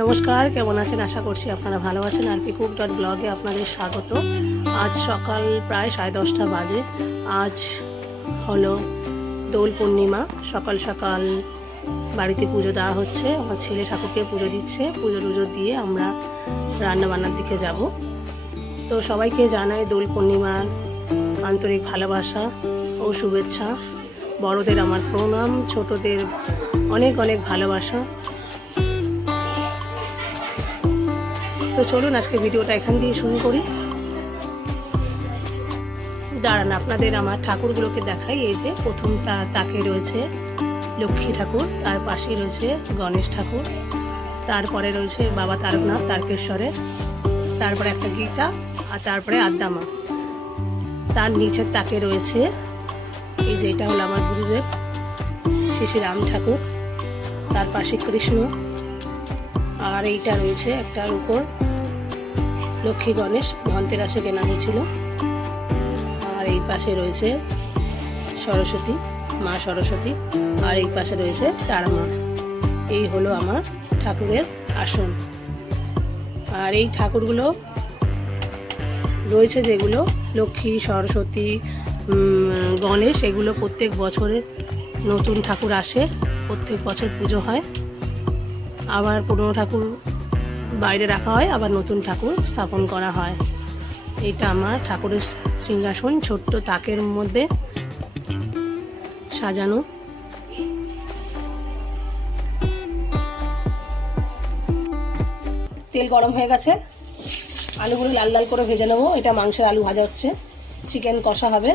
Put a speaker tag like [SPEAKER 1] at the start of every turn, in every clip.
[SPEAKER 1] নমস্কার, কেমন আছেন? আশা করছি আপনারা ভালো আছেন। আর পি কুক ডট ব্লগে আপনাদের স্বাগত। আজ সকাল প্রায় সাড়ে দশটা বাজে। আজ হলো দোল পূর্ণিমা। সকাল সকাল বাড়িতে পুজো দেওয়া হচ্ছে। আমার ছেলে ঠাকুরকে পুজো দিচ্ছে। পুজো টুজো দিয়ে আমরা রান্না বান্নার দিকে যাব। তো সবাইকে জানাই দোল পূর্ণিমার আন্তরিক ভালোবাসা ও শুভেচ্ছা। বড়দের আমার প্রণাম, ছোটদের অনেক অনেক ভালোবাসা। তো চলুন আজকে ভিডিওটা এখান দিয়ে শুরু করি। দাঁড়ান, আপনাদের আমার ঠাকুরগুলোকে দেখাই। এই যে প্রথম তা- তাকে রয়েছে লক্ষ্মী ঠাকুর, তার পাশে রয়েছে গণেশ ঠাকুর, তারপরে রয়েছে বাবা তারকনাথ তারকেশ্বরের, তারপরে একটা গীতা আর তারপরে আদ্দামা। তার নিচের তাকে রয়েছে, এই যে এটা হলো আমার গুরুদেব শ্রী রাম ঠাকুর, তার পাশে কৃষ্ণ আর এইটা রয়েছে একটার উপর লক্ষ্মী গণেশ ধনতেরাসে কেনা হয়েছিল। আর এই পাশে রয়েছে সরস্বতী, মা সরস্বতী, আর এই পাশে রয়েছে তারা মা। এই হলো আমার ঠাকুরের আসন। আর এই ঠাকুরগুলো রয়েছে যেগুলো লক্ষ্মী, সরস্বতী গণেশ, এগুলো প্রত্যেক বছরে নতুন ঠাকুর আসে, প্রত্যেক বছর পুজো হয়। আবার পুরনো ঠাকুর বাইরে রাখা হয়, আবার নতুন ঠাকুর স্থাপন করা হয়। এটা আমার ঠাকুরের সিংহাসন, ছোট্ট তাকের মধ্যে সাজানো। তেল গরম হয়ে গেছে। আলুগুলো লাল লাল করে ভেজে নেব। এটা মাংসের আলু ভাজা হচ্ছে। চিকেন কষা হবে।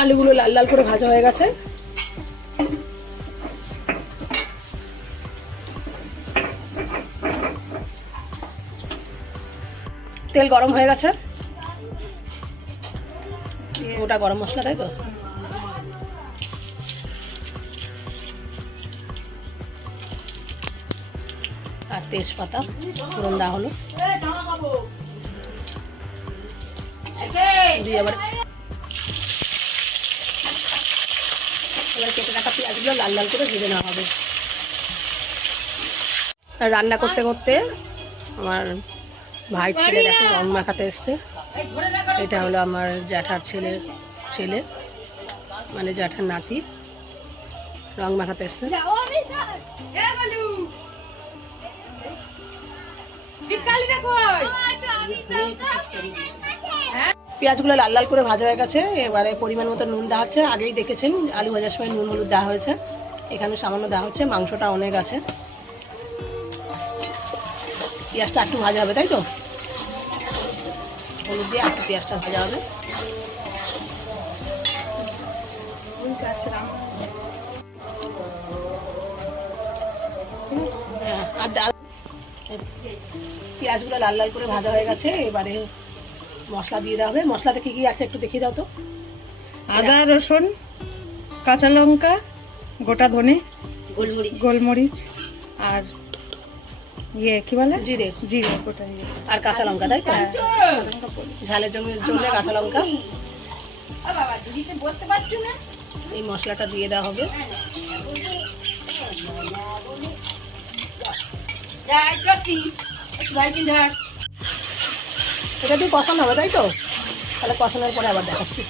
[SPEAKER 1] আলুগুলো লাল লাল করে ভাজা হয়ে গেছে। তেল গরম হয়ে গেছে। ওটা গরম মশলা, তাই তো? আর তেজপাতা ফোড়ন দেওয়া হলো। দিয়ে আবার এবার কেটে রাখা পেঁয়াজগুলো লাল লাল করে ভেজে নেওয়া হবে রান্না করতে করতে আমার ভাই ছেলে দেখো রং মাখাতে এসছে এটা হলো আমার জ্যাঠার ছেলের ছেলে মানে জ্যাঠার নাতি রং মাখাতে এসছে পেঁয়াজগুলো লাল লাল করে ভাজা হয়ে গেছে। এবারে পরিমাণ মতো নুন দেওয়া হচ্ছে। আগেই দেখেছেন আলু ভাজার সময় নুন হলুদ দেওয়া হয়েছে। এখানে সামান্য দেওয়া হচ্ছে মাংসটা অনেক আছে। পেঁয়াজটা একটু ভাজা হবে তাই তো? হলুদ দিয়ে একটু পেঁয়াজটা ভাজা হবে। হ্যাঁ, পেঁয়াজগুলো লাল লাল করে ভাজা হয়ে গেছে। এবারে মশলা দিয়ে দেওয়া হবে। মশলাতে কি কি আছে একটু দেখিয়ে দাও তো।
[SPEAKER 2] আদা রসুন কাঁচা লঙ্কা গোটা ধনে
[SPEAKER 1] গোলমরিচ।
[SPEAKER 2] গোলমরিচ আর ইয়ে কি বলে?
[SPEAKER 1] জিরে।
[SPEAKER 2] জিরে গোটা জিরে।
[SPEAKER 1] আর কাঁচা লঙ্কা তাই তো? ঝালের জন্য জন্য কাঁচা লঙ্কা। এই মশলাটা দিয়ে দেওয়া হবে। এটা দিয়ে কষানো হবে, তাই তো? তাহলে কষানোর পরে আবার দেখাচ্ছি।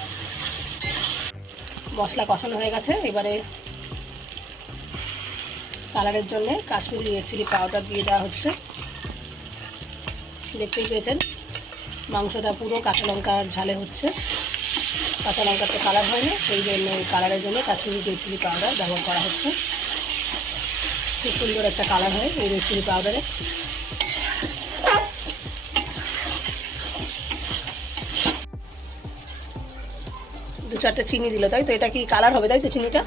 [SPEAKER 1] মশলা কষানো হয়ে গেছে, এবারে কালারের জন্য কাশ্মীরি রেড চিলি পাউডার দিয়ে দেওয়া হচ্ছে। দেখতেই পেয়েছেন, মাংসটা পুরো কাঁচা লঙ্কার ঝালে হচ্ছে। কাঁচা লঙ্কাতে কালার হয় না সেই জন্য কালারের জন্য কাশ্মীরি রেড চিলি পাউডার ব্যবহার করা হচ্ছে। খুব সুন্দর একটা কালার হয় এই রেড চিলি পাউডারে চারটে চিনি দিল, তাই তো? এটা কি কালার হবে, তাই তো চিনিটা?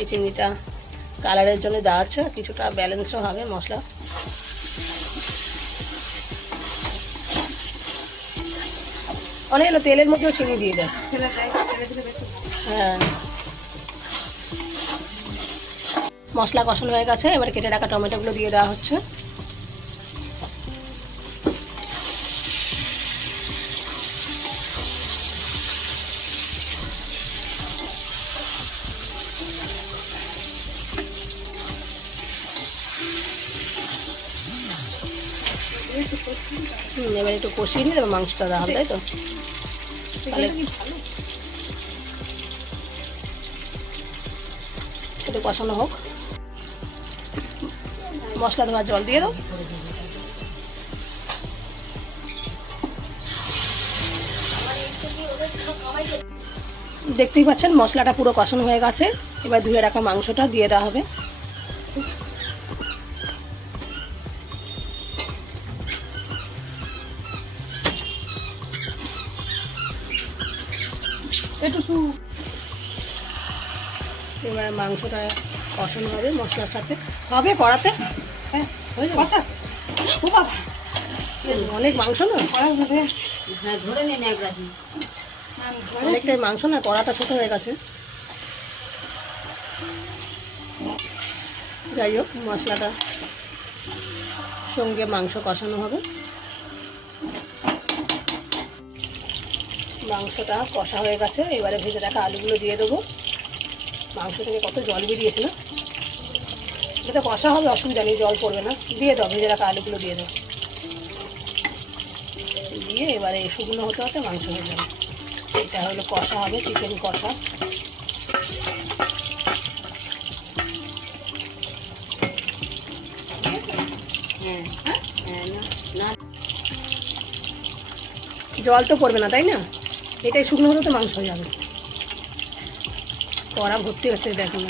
[SPEAKER 1] এই চিনিটা কালারের জন্য দেওয়া আর কিছুটা ব্যালেন্সও হবে মশলা। অনেক তেলের মধ্যেও চিনি দিয়ে দেয়। হ্যাঁ। মশলা কষানো হয়ে গেছে, এবার কেটে রাখা টমেটোগুলো দিয়ে দেওয়া হচ্ছে। হুম এবার একটু কষিয়ে নিয়ে তারপর মাংসটা দেওয়া হবে তাই তো? তাহলে একটু কষানো হোক। মশলা ধোয়া জল দিয়ে দাও। দেখতেই পাচ্ছেন মশলাটা পুরো কষানো হয়ে গেছে। এবার ধুয়ে রাখা মাংসটা দিয়ে দেওয়া হবে। মাংসটা কষানো হবে মশলার সাথে। হবে কড়াতে? হ্যাঁ হয়ে যাবে। কষা। ও বাবা। অনেক মাংস না?
[SPEAKER 2] কড়া
[SPEAKER 3] হ্যাঁ ধরে নিন এক রাজি
[SPEAKER 1] অনেকটাই মাংস না? কড়াটা ছোট হয়ে গেছে। যাই হোক মশলাটা সঙ্গে মাংস কষানো হবে। মাংসটা কষা হয়ে গেছে। এবারে ভেজে রাখা আলুগুলো দিয়ে দেবো। মাংস থেকে কত জল বেরিয়েছে না? এটা কষা হবে, অসুবিধা নেই, জল পড়বে না। দিয়ে দাও, ভেজে রাখা আলুগুলো দিয়ে দাও। দিয়ে এবারে শুকনো হতে হতে মাংস হয়ে যাবে। এটা হলো কষা হবে, চিকেন কষা।
[SPEAKER 3] হ্যাঁ হ্যাঁ
[SPEAKER 1] জল তো পড়বে না, তাই না? এটাই শুকনো হতে তো মাংস হয়ে যাবে। কড়া ভর্তি হচ্ছে দেখুন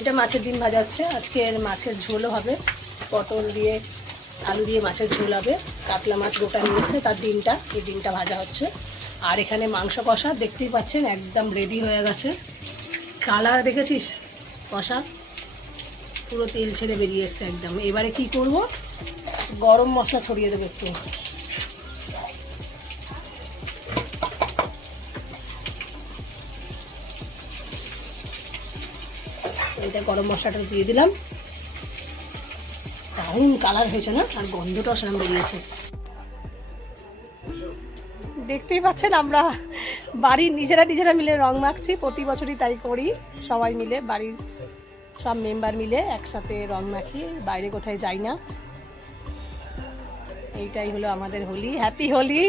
[SPEAKER 1] এটা মাছের ডিম ভাজা হচ্ছে। আজকের মাছের ঝোলও হবে। পটল দিয়ে আলু দিয়ে মাছের ঝোল হবে। কাতলা মাছ গোটা নিয়ে এসে তার ডিমটা। এই ডিমটা ভাজা হচ্ছে। আর এখানে মাংস কষা, দেখতেই পাচ্ছেন, একদম রেডি হয়ে গেছে। কালার দেখেছিস? কষা। পুরো তেল ছেড়ে বেরিয়ে এসছে একদম। এবারে কি করব? গরম মশলা ছড়িয়ে দেবো একটু। গরম মশলাটা দিয়ে দিলাম। দারুণ কালার হয়েছে না? আর গন্ধটাও সেরকম বেরিয়েছে। দেখতেই পাচ্ছেন আমরা বাড়ির নিজেরা নিজেরা মিলে রং মাখছি, প্রতি বছরই তাই করি। সবাই মিলে বাড়ির সব মেম্বার মিলে একসাথে রং মাখি, বাইরে কোথায় যাই না। এইটাই হলো আমাদের হোলি হ্যাপি হোলি।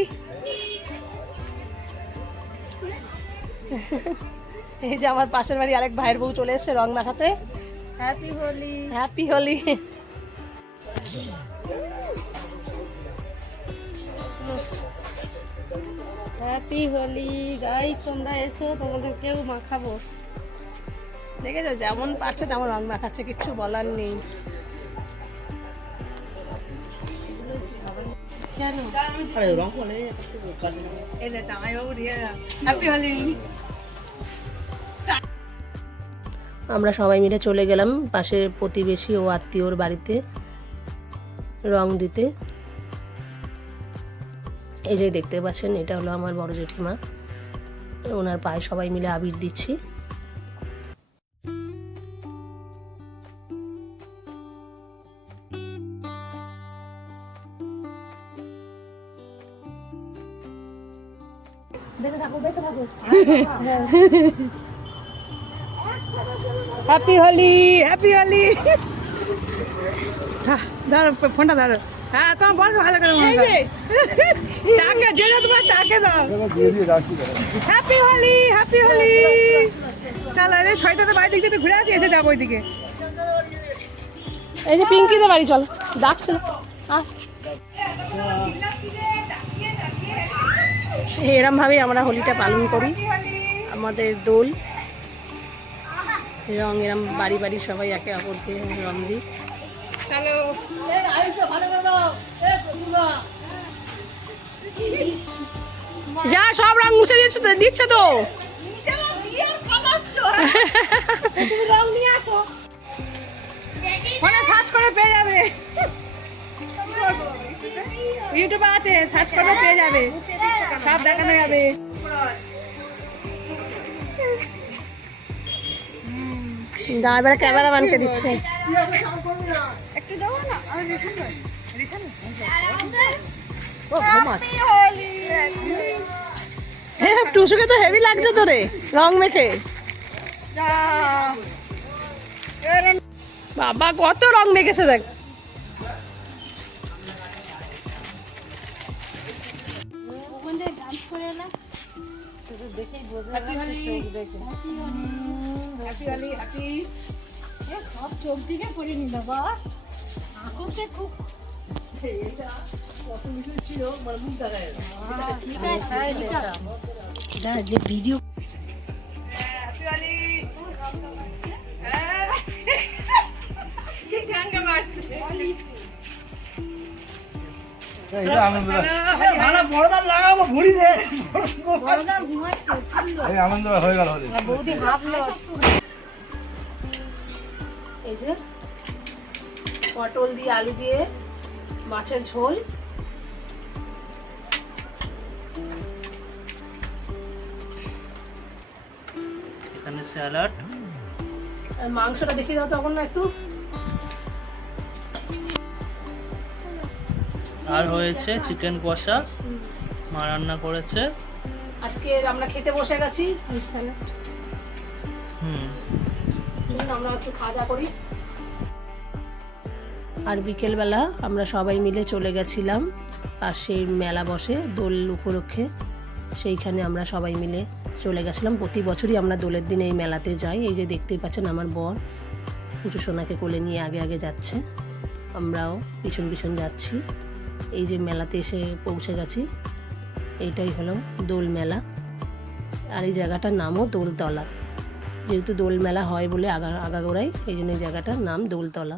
[SPEAKER 1] এই যে আমার পাশের বাড়ি আরেক ভাইয়ের বউ চলে এসেছে রং মাখাতে
[SPEAKER 2] happy Holi
[SPEAKER 1] happy Holi
[SPEAKER 3] happy Holi guys তোমরা এসো তোমাদেরকেও মাখাবো।
[SPEAKER 1] দেখেছ যেমন পারছে তেমন রং মাখাচ্ছে কিচ্ছু বলার নেই।
[SPEAKER 3] কেন?
[SPEAKER 2] এই যে জামাইবাবু দিয়ে হ্যাপি হোলি
[SPEAKER 1] আমরা সবাই মিলে চলে গেলাম পাশের প্রতিবেশী ও আত্মীয়র বাড়িতে রং দিতে। এই যে দেখতে পাচ্ছেন এটা হলো আমার বড় জেঠিমা। ওনার পায়ে সবাই মিলে আবির দিচ্ছি। বেঁচে থাকো বেঁচে থাকো।
[SPEAKER 2] হ্যাপি হোলি হ্যাপি হোলি ধরো ফোনটা ধরো হ্যাঁ তোমার বল ভালো করে মনে। টাকে যে তোমার টাকে দাও। হ্যাপি হোলি হ্যাপি হোলি চলো এই শয়তানের বাড়ি দিক থেকে ঘুরে আসি এসে যাব ওইদিকে।
[SPEAKER 1] এই যে পিঙ্কিদের বাড়ি চল। ডাকছে না। আয়। এরম ভাবেই আমরা হোলিটা পালন করি। আমাদের দোল। রং এরম বাড়ি বাড়ি সবাই একে অপরকে রং দিই।
[SPEAKER 2] চলো।
[SPEAKER 1] যা সব রং মুছে দিচ্ছে তো দিচ্ছে তো?
[SPEAKER 2] সার্চ করে পেয়ে যাবে। ইউটিউবে আছে সার্চ করে পেয়ে যাবে। সব দেখানো যাবে
[SPEAKER 1] দা এবার ক্যামেরাম্যানকে দিচ্ছে।
[SPEAKER 2] একটু দেবো না আর
[SPEAKER 1] হ্যাঁ টুসুকে তো হেভি লাগছে তো রে রং মেখে। বাবা কত রং মেখেছে দেখ।
[SPEAKER 3] ডান্স করে এলাম। দেখেই বোঝা সব চোখ দিকে পরে নিল বা। আকসে খুব।
[SPEAKER 1] যা যে ভিডিও
[SPEAKER 4] আনন্দ হয়ে গেল হলে
[SPEAKER 3] বৌদি হাফলো
[SPEAKER 1] এই যে পটল দিয়ে আলু দিয়ে মাছের ঝোল।
[SPEAKER 4] এখানে স্যালাড।
[SPEAKER 1] মাংসটা দেখিয়ে দাও তখন না একটু।
[SPEAKER 4] আর হয়েছে চিকেন কষা। মা রান্না করেছে।
[SPEAKER 1] আজকে আমরা খেতে বসে গেছি।
[SPEAKER 4] হুম।
[SPEAKER 1] আমরা একটু খাওয়া দাওয়া করি। আর বিকেলবেলা আমরা সবাই মিলে চলে গেছিলাম। পাশের মেলা বসে দোল উপলক্ষে। সেইখানে আমরা সবাই মিলে চলে গেছিলাম। প্রতি বছরই আমরা দোলের দিনে এই মেলাতে যাই। এই যে দেখতেই পাচ্ছেন আমার বর। পুজো সোনাকে কোলে নিয়ে আগে আগে যাচ্ছে। আমরাও পিছন পিছন যাচ্ছি। এই যে মেলাতে এসে পৌঁছে গেছি, এইটাই হলো দোল মেলা। আর এই জায়গাটার নামও দোলতলা। যেহেতু দোল মেলা হয় বলে আগা, আগাগোড়াই, এই জন্য এই জায়গাটার নাম দোলতলা।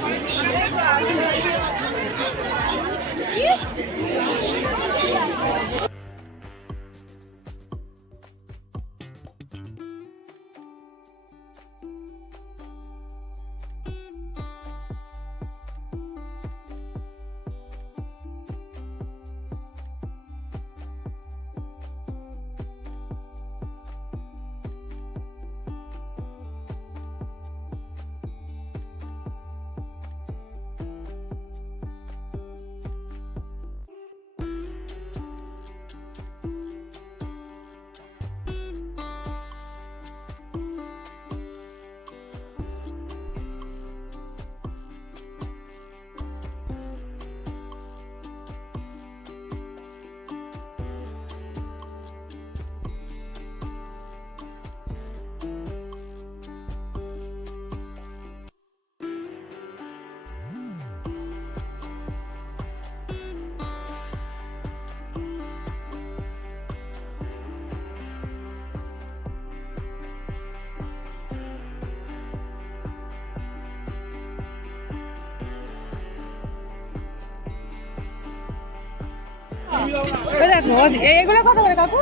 [SPEAKER 2] এগুলো কত করে কাকু?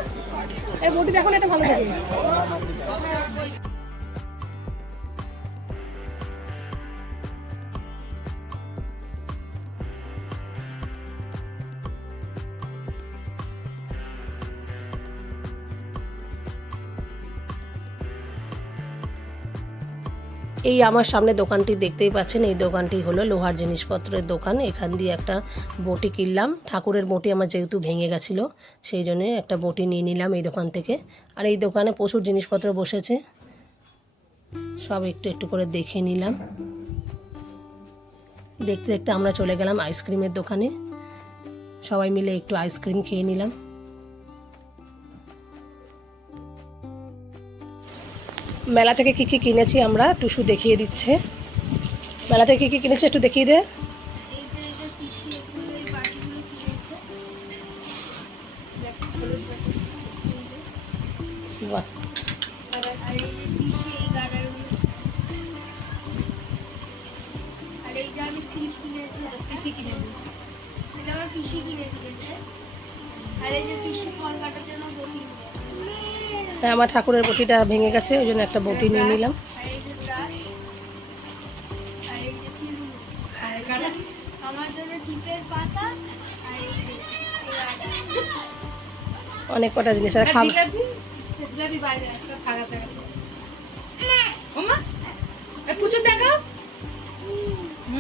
[SPEAKER 2] এই বটি দেখো এটা ভালো থাকে
[SPEAKER 1] এই আমার সামনে দোকানটি দেখতেই পাচ্ছেন, এই দোকানটি হলো লোহার জিনিসপত্রের দোকান। এখান দিয়ে একটা বটি কিনলাম। ঠাকুরের বটি আমার যেহেতু ভেঙে গেছিল, সেই জন্যে একটা বটি নিয়ে নিলাম এই দোকান থেকে। আর এই দোকানে প্রচুর জিনিসপত্র বসেছে। সব একটু একটু করে দেখে নিলাম। দেখতে দেখতে আমরা চলে গেলাম আইসক্রিমের দোকানে। সবাই মিলে একটু আইসক্রিম খেয়ে নিলাম। মেলা থেকে কী কী কিনেছি আমরা, টুসু দেখিয়ে দিচ্ছে। মেলা থেকে কী কি কিনেছি একটু দেখিয়ে দে।
[SPEAKER 3] আমার
[SPEAKER 1] ঠাকুরের বটিটা ভেঙে গেছে ওই জন্য একটা বটি নিয়ে নিলাম। অনেক কটা জিনিস আর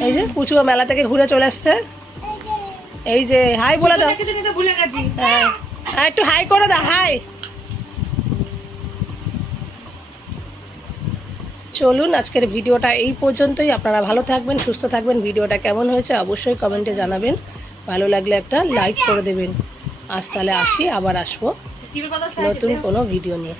[SPEAKER 1] এই যে পুচুও মেলা থেকে ঘুরে চলে এসছে এই যে হাই বলে দাও।
[SPEAKER 2] ভুলে গেছি।
[SPEAKER 1] হ্যাঁ। হ্যাঁ, একটু হাই করে দাও হাই। চলুন, আজকের ভিডিওটা এই পর্যন্তই। আপনারা ভালো থাকবেন, সুস্থ থাকবেন। ভিডিওটা কেমন হয়েছে অবশ্যই কমেন্টে জানাবেন। ভালো লাগলে একটা লাইক করে দেবেন। আজ তাহলে আসি, আবার আসব নতুন কোনো ভিডিও নিয়ে।